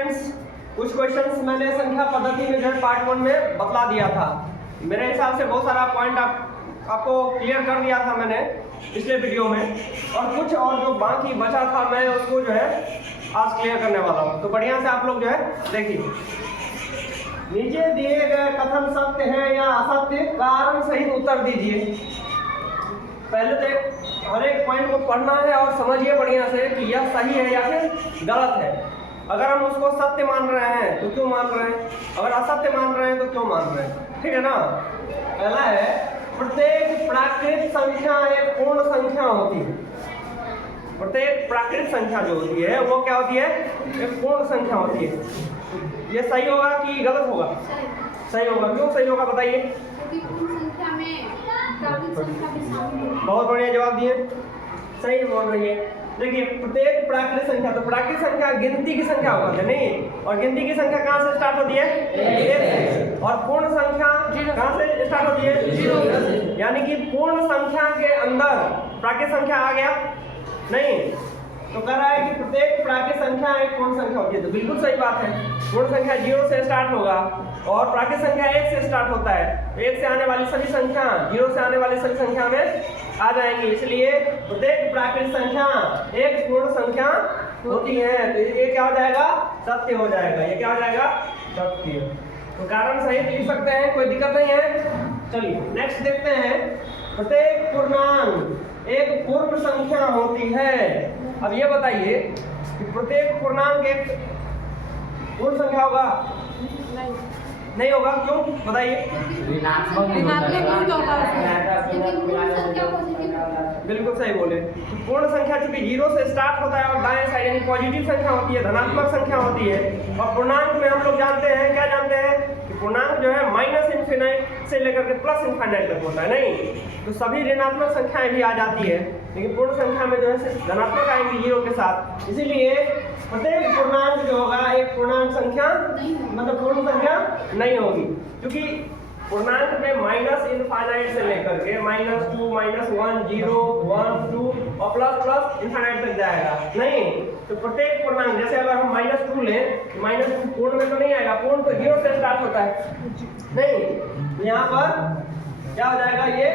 Students, कुछ questions मैंने संख्या पद्धति में जो है पार्ट 1 में बतला दिया था। मेरे हिसाब से बहुत सारा पॉइंट आपको क्लियर कर दिया था मैंने पिछले वीडियो में, और कुछ और जो बाकी बचा था मैं उसको जो है आज क्लियर करने वाला हूँ। तो बढ़िया से आप लोग जो है देखिए, नीचे दिए गए कथन सत्य है या असत्य, कारण सहित उत्तर दीजिए। पहले तो हर एक पॉइंट को पढ़ना है और समझिए बढ़िया से कि यह सही है या फिर गलत है। अगर हम उसको सत्य मान रहे हैं तो क्यों मान रहे हैं, अगर असत्य मान रहे हैं तो क्यों मान रहे हैं, ठीक है ना। पहला है, प्रत्येक प्राकृत संख्या एक पूर्ण संख्या होती है। प्रत्येक प्राकृत संख्या जो होती है वो क्या होती है, एक पूर्ण संख्या होती है। ये सही होगा कि गलत होगा? सही होगा। क्यों सही होगा बताइए? बहुत बढ़िया जवाब दिए, सही बोल रही है। देखिए, प्रत्येक प्राकृत संख्या, तो प्राकृत संख्या गिनती की संख्या होती है नहीं, और गिनती की संख्या कहाँ से स्टार्ट होती है? 1 से। और पूर्ण संख्या कहाँ से स्टार्ट होती है? 0 से। यानी कि पूर्ण संख्या के अंदर प्राकृत संख्या आ गया नहीं, तो कह रहा है कि प्रत्येक प्राकृत संख्या एक पूर्ण संख्या होती है। तो बिल्कुल सही बात है, पूर्ण संख्या 0 से स्टार्ट होगा और प्राकृत संख्या 1 से स्टार्ट होता है। 1 से आने वाली सभी संख्या 0 से आने वाली सभी संख्या में आ जाएंगी, इसलिए प्रत्येक प्राकृत संख्या एक पूर्ण संख्या होती है। तो ये क्या हो जाएगा? सत्य हो जाएगा। ये क्या हो जाएगा? सत्य। तो कारण सही लिख सकते हैं, कोई दिक्कत नहीं है। चलिए नेक्स्ट देखते हैं, प्रत्येक पूर्णांक एक पूर्ण संख्या होती है। अब ये बताइए कि प्रत्येक पूर्णांक एक पूर्ण संख्या होगा? नहीं होगा। क्यों बताइए? बिल्कुल सही बोले। पूर्ण संख्या चूंकि 0 से स्टार्ट होता है और दाएं साइड यानी पॉजिटिव संख्या होती है, धनात्मक संख्या होती है। और पूर्णांक में हम लोग जानते हैं, क्या जानते हैं कि पूर्णांक जो है माइनस इन्फिनाइट से लेकर के प्लस इन्फिनाइट तक होता है नहीं, तो सभी ऋणात्मक संख्याएं भी आ जाती है, लेकिन पूर्ण संख्या में जो है सिर्फ धनात्मक आएंगी 0 के साथ। इसीलिए प्रत्येक पूर्णांक जो होगा एक पूर्णांक संख्या मतलब पूर्ण संख्या नहीं होगी, क्योंकि पूर्णांक में माइनस इनफाइनाइट से लेकर के -2, -1, 0, 1, 2 और प्लस इनफाइनाइट तक जाएगा नहीं। तो प्रत्येक पूर्णांक, जैसे अगर हम -2 लें, -2 पूर्ण में तो नहीं आएगा, पूर्ण तो 0 से स्टार्ट होता है नहीं। यहाँ पर क्या हो जाएगा? ये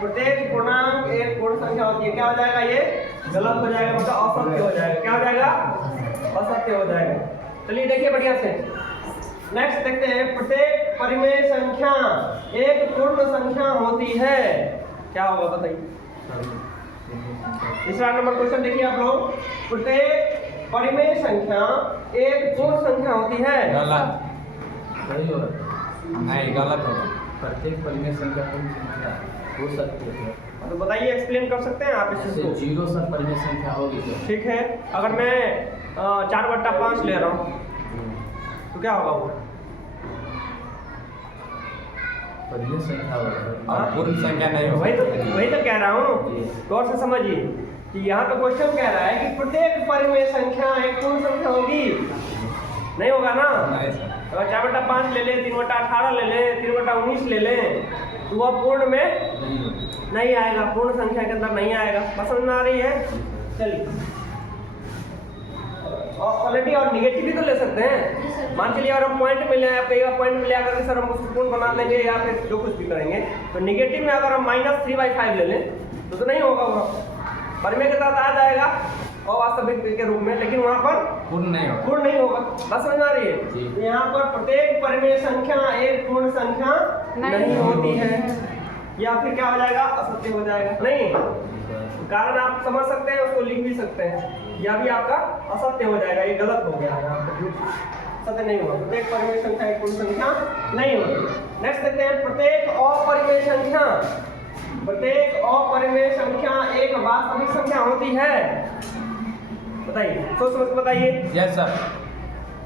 प्रत्येक पूर्णांक एक पूर्ण संख्या होती है। क्या हो जाएगा? ये गलत हो जाएगा, मतलब असत्य हो जाएगा। क्या हो जाएगा? असत्य हो जाएगा। चलिए देखिए बढ़िया से, नेक्स्ट देखते हैं, प्रत्येक परिमेय संख्या एक पूर्ण संख्या होती है। क्या होगा बताइए? तीसरा नंबर क्वेश्चन देखिए आप लोग, प्रत्येक परिमेय संख्या एक पूर्ण संख्या होती है। गलत। सही होगा? नहीं, गलत होगा। प्रत्येक परिमेय संख्या पूर्ण संख्या हो सकती है। तो बताइए, एक्सप्लेन कर सकते हैं आप इस चीज को? 0 से परिमेय संख्या होगी तो ठीक है। अगर मैं 4/5 ले रहा हूँ तो क्या होगा? वो परिमेय संख्या होगा, पूर्ण संख्या नहीं होगी। वही तो कह रहा हूँ, गौर से समझिए कि यहाँ तो क्वेश्चन कह रहा है कि प्रत्येक परिमेय संख्या एक पूर्ण संख्या होगी, नहीं होगा ना। अगर 4/5 ले लें, 3/18 ले लें, 3/19 ले लें, तो वह पूर्ण में नहीं आएगा, पूर्ण संख्या के अंदर नहीं आएगा। पसंद आ रही है? चलिए, ऑलरेडी और निगेटिव भी तो ले सकते हैं। मान के लिए अगर हम पॉइंट में ले आए, पॉइंट में ले आकर के सर हम उसको पूर्ण बना लेंगे या फिर जो कुछ भी करेंगे, तो निगेटिव में अगर हम -3/5 ले लें तो नहीं होगा, वहाँ परिमेय के तहत आ जाएगा अवास्तविक के रूप में, लेकिन वहाँ पर पूर्ण नहीं होगा। बस समझ आ रही है? तो यहाँ पर प्रत्येक परिमेय संख्या एक पूर्ण संख्या नहीं होती है, या फिर क्या हो जाएगा? असत्य हो जाएगा नहीं। कारण आप समझ सकते हैं, उसको लिख भी सकते हैं, या भी आपका असत्य हो जाएगा, ये गलत हो गया है, सत्य नहीं होगा। प्रत्येक परिमेय संख्या एक पूर्ण संख्या नहीं होती। नेक्स्ट देखते हैं, प्रत्येक अपरिमेय संख्या, प्रत्येक अपरिमेय संख्या एक वास्तविक संख्या होती है। बताइए, सोच समझ बताइए। Yes sir.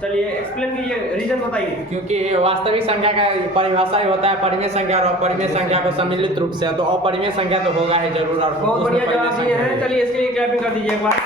चलिए एक्सप्लेन कीजिए, रीजन बताइए। क्योंकि वास्तविक संख्या का परिभाषा ही होता है परिमेय संख्या और अपरिमेय संख्या को सम्मिलित रूप से, तो अपरिमेय संख्या तो होगा ही जरूर। और बहुत बढ़िया जवाब दिए हैं। चलिए इसके लिए क्लैपिंग कर दीजिए एक बार।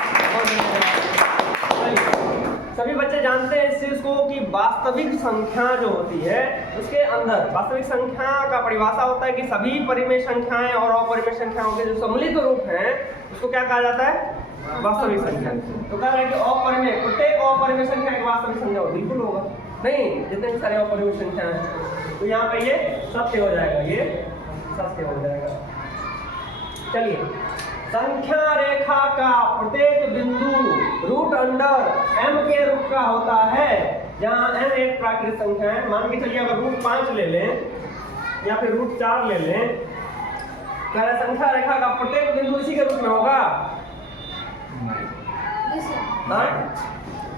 सभी बच्चे जानते हैं इस चीज को कि वास्तविक संख्या जो होती है उसके अंदर वास्तविक संख्या का परिभाषा होता है कि सभी परिमेय संख्याएं और अपरिमेय संख्याओं के जो सम्मिलित रूप हैं उसको क्या कहा जाता है? वास्तविक संख्या। तो कह रहे हैं कि अपरिमेय, प्रत्येक अपरिमेय संख्या एक वास्तविक संख्या हो, बिल्कुल होगा नहीं, जितने भी सारे अपरिमेय संख्या हैं। तो यहाँ पे ये सत्य हो जाएगा, ये सत्य हो जाएगा। चलिए, संख्या रेखा का प्रत्येक बिंदु रूट अंडर m के रूप का होता है, जहाँ m एक प्राकृतिक संख्या है। मान के चलिए अगर रूट 5 ले लें या फिर रूट 4 ले लें, तो संख्या रेखा का प्रत्येक बिंदु इसी के रूप में होगा।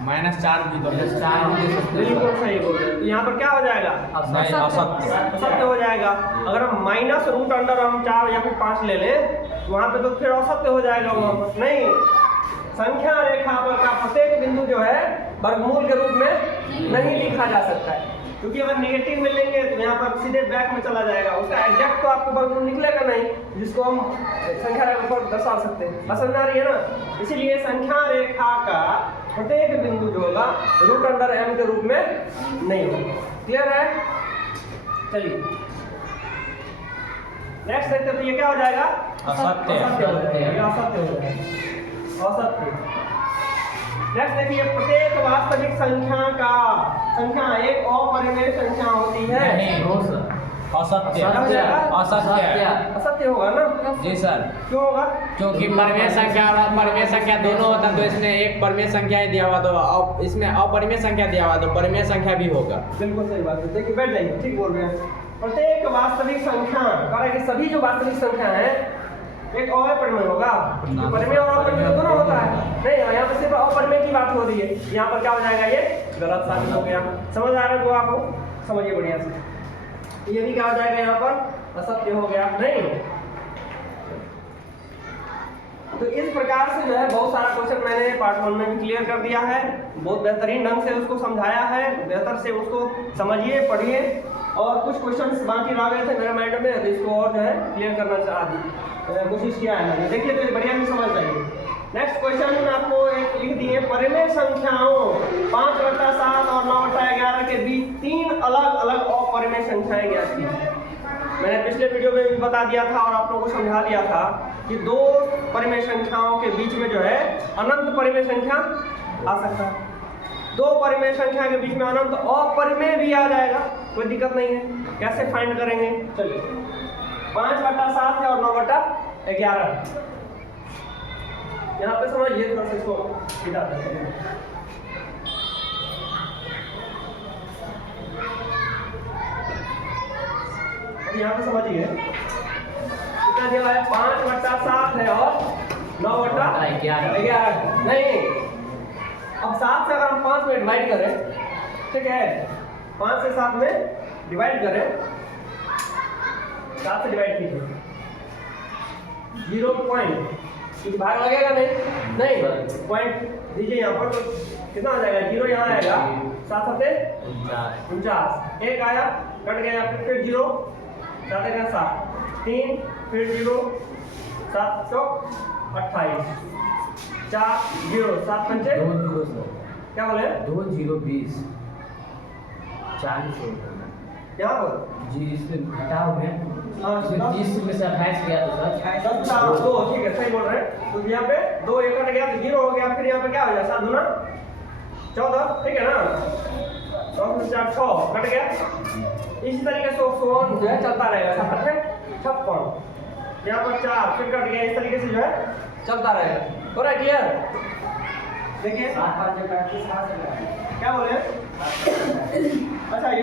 -4 भी तो बिल्कुल सही बोल रहे हैं। तो यहाँ पर क्या हो जाएगा? असत्य हो जाएगा। अगर हम माइनस रूट अंडर हम 4 या फिर 5 ले लें, वहाँ पे तो फिर असत्य हो जाएगा वहाँ पर। नहीं, संख्या रेखा पर का प्रत्येक बिंदु जो है वर्गमूल के रूप में नहीं लिखा जा सकता है, क्योंकि अगर नेगेटिव में लेंगे तो यहाँ पर सीधे बैक में चला जाएगा, उसका एग्जैक्ट तो आपको वर्गमूल निकलेगा नहीं, जिसको हम संख्या रेखा पर दर्शा सकते हैं। समझ आ रही है ना? इसीलिए संख्या रेखा का प्रत्येक बिंदु जो होगा रूट अंडर m के रूप में नहीं होगा। क्लियर है? चलिए नेक्स्ट देखते हैं। तो ये क्या हो जाएगा? असत्य। असत्य हो जाएगा, ये असत्य हो जाएगा, असत्य। नेक्स्ट देखिए, प्रत्येक वास्तविक संख्या एक अपरिमेय संख्या होती है। असत्य। असत्य होगा ना? जी सर। क्यों होगा? क्योंकि परिमेय संख्या और अपरिमेय संख्या दोनों होता, तो इसमें एक परिमेय संख्या ही दिया हुआ, तो इसमें अपरिमेय संख्या दिया हुआ, तो परिमेय संख्या भी होगा। बिल्कुल सही बात है। देखिए, बैठ जाइए, ठीक बोल रहे हैं। प्रत्येक वास्तविक संख्या, कह कि सभी जो वास्तविक संख्या है एक अपरिमेय होगा। परिमेय और अपरिमेय दोनों होता है। नहीं, यहाँ पे सिर्फ अपरिमेय की बात हो रही है। यहाँ पर क्या हो जाएगा? ये गलत साबित हो गया। समझ आ रहा है वो आपको? समझिए बढ़िया से। ये भी क्या हो जाएगा? यहाँ पर असत्य हो गया। नहीं, तो इस प्रकार से जो है बहुत सारा क्वेश्चन मैंने पार्ट 1 में भी क्लियर कर दिया है। बहुत बेहतरीन ढंग से उसको समझाया है, बेहतर से उसको समझिए, पढ़िए। और कुछ क्वेश्चंस बाकी रह गए थे मेरे माइंड में, तो इसको और जो है क्लियर करना कोशिश किया है मैंने। देखिए तो बढ़िया से समझ जाइए। नेक्स्ट क्वेश्चन आपको एक लिख दिए, परिमेय संख्याओं 5/7 और 9/11 के बीच 3 अलग अलग अपरिमेय संख्याएं ज्ञात कीजिए। मैंने पिछले वीडियो में भी बता दिया था और आप लोगों को समझा दिया था कि 2 परिमेय संख्याओं के बीच में जो है अनंत परिमेय संख्या आ सकता है। 2 परिमेय संख्या के बीच में अनंत अपरिमेय भी आ जाएगा, कोई दिक्कत नहीं है। कैसे फाइंड करेंगे? चलिए, 5/7 है और 9/11। यहाँ पे समझिए, थोड़ा सा इसको मिटा देते हैं। यहाँ पे समझिए कितना दिया है? 5/7 है और 9/11। नहीं, अब 7 से अगर हम 5 में डिवाइड करें, ठीक है, 5 से 7 में डिवाइड करें, 7 से डिवाइड कीजिए, 0 पॉइंट, क्योंकि भाग लगेगा नहीं, पॉइंट दीजिए यहाँ पर, तो कितना आ जाएगा? 0 यहाँ आएगा, 7 से 49, 1 आया, कट गया, फिर 0, 7 3, फिर 0, 7 चौक 28, 4 0, 7 पंचे 2 क्या बोले? 2 0 20 40 यहाँ पर जी, इसमें घटाव है। हाँ, 30 में से 28 गया तो सर 2, ठीक है, सही बोल रहे हैं। तो यहाँ पे 2 1 कट गया तो 0 हो गया, फिर यहाँ पे क्या हो गया? 7 दूना 14, ठीक है ना? 10 में 4 6 कट गया। इसी तरीके से जो है चलता रहेगा। 7 है 56, यहाँ पर 4 फिर कट गया, इस तरीके से जो है चलता रहेगा। हो रहा है क्लियर? देखिए क्या बोले? अच्छा, ये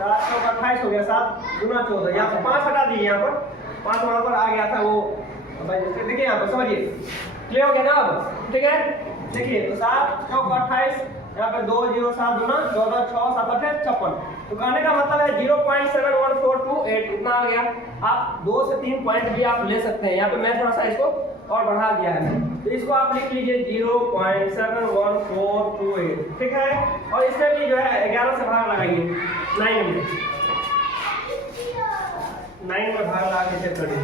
4 चौक 28 हो गया, 7 दूना 14, यहाँ से 5 हटा दीजिए, यहाँ पर 5 वहाँ पर आ गया था वो। देखिए यहाँ पर समझिए, क्लियर हो गया ना अब? ठीक है, देखिए तो 7 चौक 28, यहाँ पे 2 0 7 दूना 14, 6 7 8 56। तो कहने का मतलब है 0.71428 इतना आ गया। आप 2 से 3 पॉइंट भी आप ले सकते हैं। यहाँ पे मैं थोड़ा सा इसको और बढ़ा दिया है, तो इसको आप लिख लीजिए 0.71428, ठीक है। और इसमें भी जो है 11 से भाग लगाइए, 9 में 9 में भाग लगा के चेक करिए।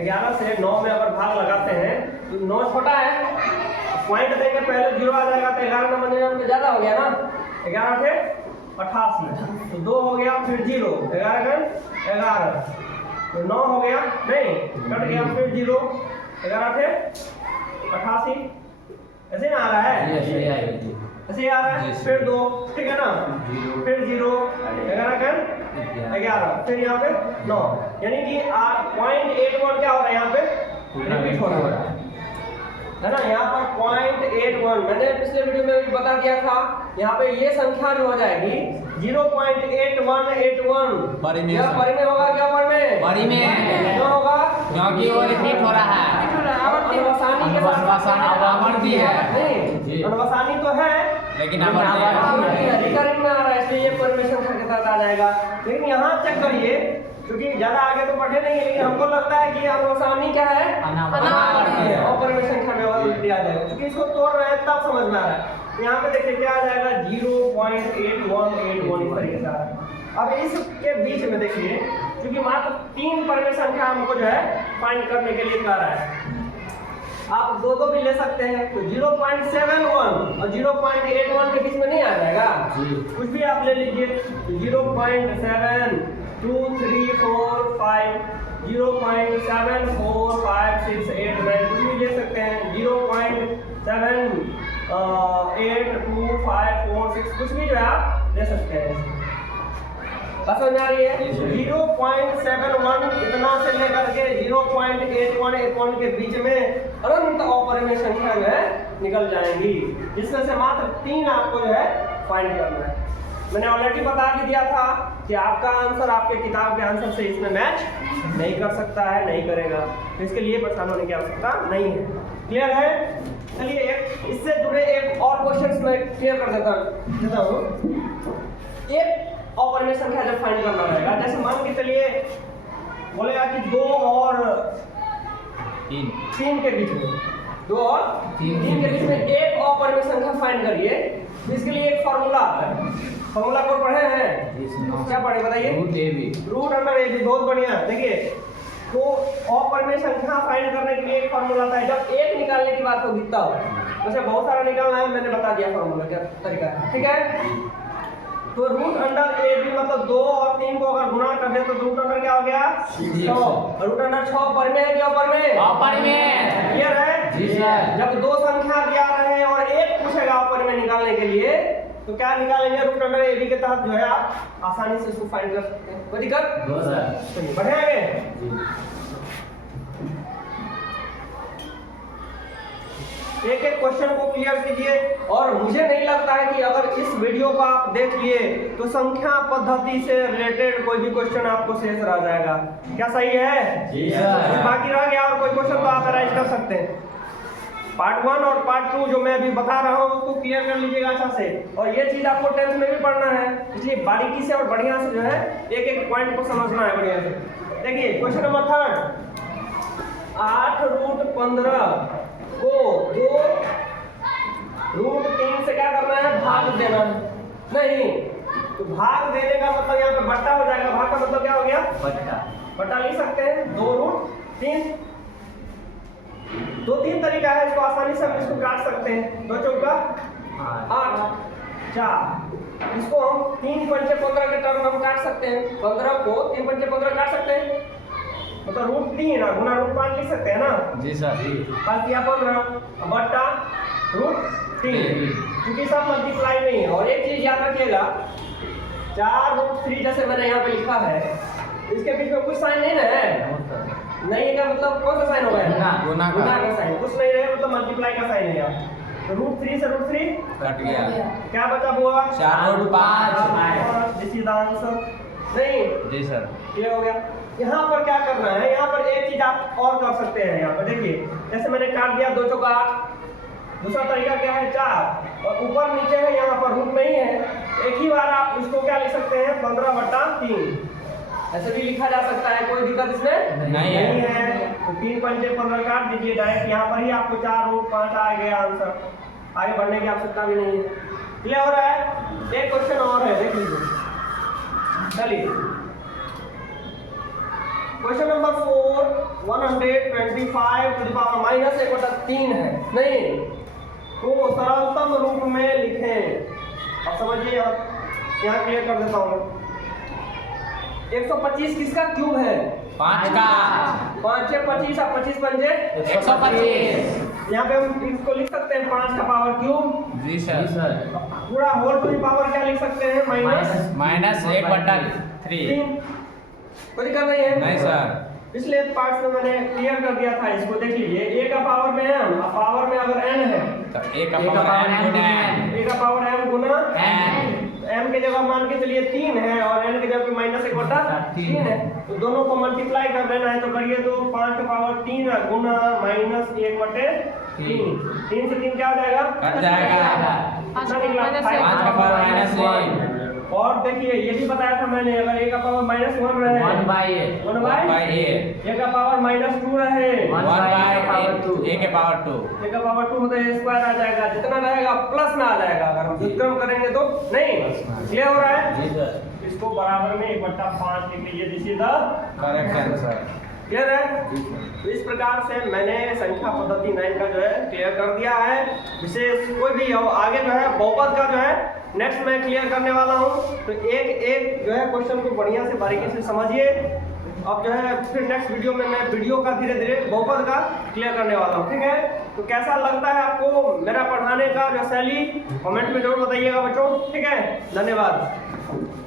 11 से 9 में अगर भाग लगाते हैं तो 9 छोटा है, पॉइंट देंगे पहले 0 आ जाएगा, तो 11 नंबर में ज़्यादा हो गया ना। 11 थे 88, तो 2 हो गया, फिर 0, 11 11, तो 9 हो गया, नहीं कट गया, फिर 0, 11 थे 88, ऐसे ना आ रहा है, ये सही आएगा जी। ऐसे ही आ रहा है, फिर 2, ठीक है ना, फिर 0, 11 कर 11, फिर यहाँ पे 9, यानी कि 0.81 क्या हो रहा है यहाँ पे रिपीट हो रहा है ना। यहाँ पर 0.81 मैंने पिछले वीडियो में भी बता दिया था, यहाँ पे ये संख्या जो हो जाएगी 0.8181 परिमेय यह परिमेय होगा क्या परिमेय? परिमेय क्यों होगा? क्योंकि वो रिपीट हो रहा है। अनुवसानी के साथ आवर्ती है। नहीं, अनुवसानी तो है लेकिन रिकरिंग में आ रहा है, इसलिए ये परिमेय संख्या के साथ आ जाएगा। लेकिन यहाँ चेक करिए, क्योंकि ज्यादा आगे तो पढ़े नहीं है, लेकिन हमको लगता है कि अनुवसानी क्या है, अनावर्ती है, और परिमेय संख्या में अनावर्ती आ जाएगा। क्योंकि इसको तोड़ रहे हैं तब समझ में आ रहा है। यहाँ पे देखिए क्या आ जाएगा 0.8181 इस तरीके से आ रहा है। अब इसके बीच में देखिए, क्योंकि मात्र 3 परिमेय संख्या हमको जो है फाइंड करने के लिए कह रहा है, आप दो भी ले सकते हैं, तो 0.71 और 0.81 के बीच में नहीं आ जाएगा, कुछ भी आप ले लीजिए, 0.7 2 3 4 5 0.74568 कुछ भी ले सकते हैं, 0.78254 कुछ भी जो है आप ले सकते हैं। बात समझ आ रही है? 0.71 इतना से लेकर के 0.8181 के बीच में अनंत अपरिमेय संख्या जो है निकल जाएंगी, जिसमें से मात्र 3 आपको जो है फाइंड करना है। मैंने ऑलरेडी बता भी दिया था कि आपका आंसर आपके किताब के आंसर से इसमें मैच नहीं कर सकता है, नहीं करेगा, तो इसके लिए परेशान होने की आवश्यकता नहीं है। क्लियर है? चलिए एक इससे जुड़े एक और क्वेश्चन मैं क्लियर कर देता हूँ। एक अपरिमेय संख्या जब फाइंड करना रहेगा, जैसे मान के चलिए बोलेगा कि 2 और 3 के बीच में, 2 और 3 के बीच में एक अपरिमेय संख्या फाइंड करिए, तो इसके लिए एक फॉर्मूला आता है। फॉर्मूला को पढ़े हैं? क्या पढ़े बताइए? Root under A B. बहुत बढ़िया। देखिए, तो अपरिमेय संख्या फाइंड करने के लिए एक फॉर्मूला आता है, जब एक निकालने की बात होगी तब। वैसे बहुत सारा निकालना है, मैंने बता दिया फॉर्मूला क्या तरीका है, ठीक है। तो रूट अंडर ए बी मतलब 2 और 3 को अगर गुणा कर दे तो रूट अंडर क्या हो गया 6, और रूट अंडर 6 परिमेय है क्या अपरिमेय? अपरिमेय। क्लियर है? जी सर। जब 2 संख्या दिया रहे हैं और एक पूछेगा अपरिमेय निकालने के लिए, तो क्या निकालेंगे? रूट अंडर ए बी के तहत जो है आप आसानी से इसको फाइंड कर सकते हैं। कोई दिक्कत? चलिए बढ़े आगे। एक एक क्वेश्चन को क्लियर कीजिए, और मुझे नहीं लगता है कि अगर इस वीडियो को आप देख लिए तो संख्या पद्धति से रिलेटेड कोई भी क्वेश्चन आपको शेष रह जाएगा। क्या सही है? जी सर। बाकी रह गया और कोई क्वेश्चन तो आप अराइज कर सकते हैं। पार्ट 1 और पार्ट 2 जो मैं अभी बता रहा हूँ उसको क्लियर कर लीजिएगा अच्छा से, और ये चीज आपको 10th में भी पढ़ना है, इसलिए बारीकी से और बढ़िया से जो है एक एक पॉइंट को समझना है बढ़िया से। देखिए क्वेश्चन नंबर 3, 8 रूट 15 को 2 रूट 3 से क्या करना है? भाग देना है। नहीं, तो भाग देने का मतलब यहाँ पे बट्टा हो जाएगा। भाग का मतलब क्या हो गया? बट्टा लिख सकते हैं, 2 रूट 3। 2-3 तरीका है, इसको आसानी से हम इसको काट सकते हैं। 2 चौका 8 4, इसको हम 3 पंचे 15 के टर्म हम काट सकते हैं। 15 को 3 पंचे 15 काट सकते हैं, मतलब रूट 3 गुना रूट 5 लिख सकते हैं ना। जी सर। 5 या 15 बट्टा रूट 3, क्योंकि सब मल्टीप्लाई नहीं है। और एक चीज याद रखिएगा, 4 रूट 3 जैसे मैंने यहाँ पे लिखा है, इसके बीच में कुछ साइन नहीं ना है, नहीं है का मतलब कौन सा साइन होगा? गुना का साइन। कुछ नहीं रहे मतलब मल्टीप्लाई का साइन है यहाँ। तो रूट 3 से रूट 3 कट गया, क्या बचा हुआ? 4 root 5। This is the answer. नहीं? जी सर। क्लियर हो गया? यहाँ पर क्या करना है, यहाँ पर एक चीज आप और कर सकते हैं। यहाँ पर देखिए, जैसे मैंने काट दिया 2 चौका 8, दूसरा तरीका क्या है 4, और ऊपर नीचे है, यहाँ पर रूट नहीं है, एक ही बार आप इसको क्या लिख सकते हैं? 15/3 ऐसे भी लिखा जा सकता है, कोई दिक्कत इसमें नहीं है। तो 3 पंचे 15 काट दीजिए डायरेक्ट, यहाँ पर ही आपको 4 रूट 5 आ गया आंसर। आगे बढ़ने की आवश्यकता भी नहीं है। क्लियर हो रहा है? एक क्वेश्चन और है, देख लीजिए। चलिए क्वेश्चन नंबर 4, 125 -1/3 है। नहीं, तो सरलतम रूप में लिखें। अब समझिए, यहाँ क्लियर कर देता हूँ। 125 किसका क्यूब है? 5 का। 5 से 25 और 25 पंजे 125। यहाँ पे हम इसको लिख सकते हैं 5 का पावर क्यूब। जी जी सर। सर। पूरा होल टू दी पावर क्या लिख सकते हैं? माइनस 1/3। कोई दिक्कत नहीं है? नहीं सर। पिछले पार्ट में मैंने क्लियर कर दिया था इसको। देख लीजिए, a का पावर में m, अब पावर में अगर n है तो a का power n Guna n। a का पावर m गुना n। m के जगह मान के चलिए 3 है और n के जगह -1/3 है, तो दोनों को मल्टीप्लाई कर देना है। तो करिए तो 5 का पावर 3 गुना -1/3। 3 से 3 क्या हो जाएगा? कट जाएगा। कितना निकला? 5 का पावर -1। और देखिए ये भी बताया था मैंने, अगर a का पावर -1 रहे 1/a। 1/a। a का पावर -2 रहे 1/2। a के पावर 2। a का पावर 2 मतलब a स्क्वायर आ जाएगा, जितना रहेगा प्लस में आ जाएगा। अगर हम व्युत्क्रम करेंगे तो नहीं। क्लियर हो रहा है? जी सर। इसको बराबर में 1/5 लिख लीजिए। This is the correct answer. Clear है? तो इस प्रकार से मैंने संख्या पद्धति 9 का जो है क्लियर कर दिया है। विशेष कोई भी हो, आगे जो है बहुपद का जो है नेक्स्ट मैं क्लियर करने वाला हूँ। तो एक एक जो है क्वेश्चन को बढ़िया से बारीकी से समझिए। अब जो है फिर नेक्स्ट वीडियो में मैं वीडियो का धीरे धीरे बहुपद का क्लियर करने वाला हूँ। ठीक है? तो कैसा लगता है आपको मेरा पढ़ाने का जो शैली, कमेंट में जरूर बताइएगा बच्चों। ठीक है? धन्यवाद।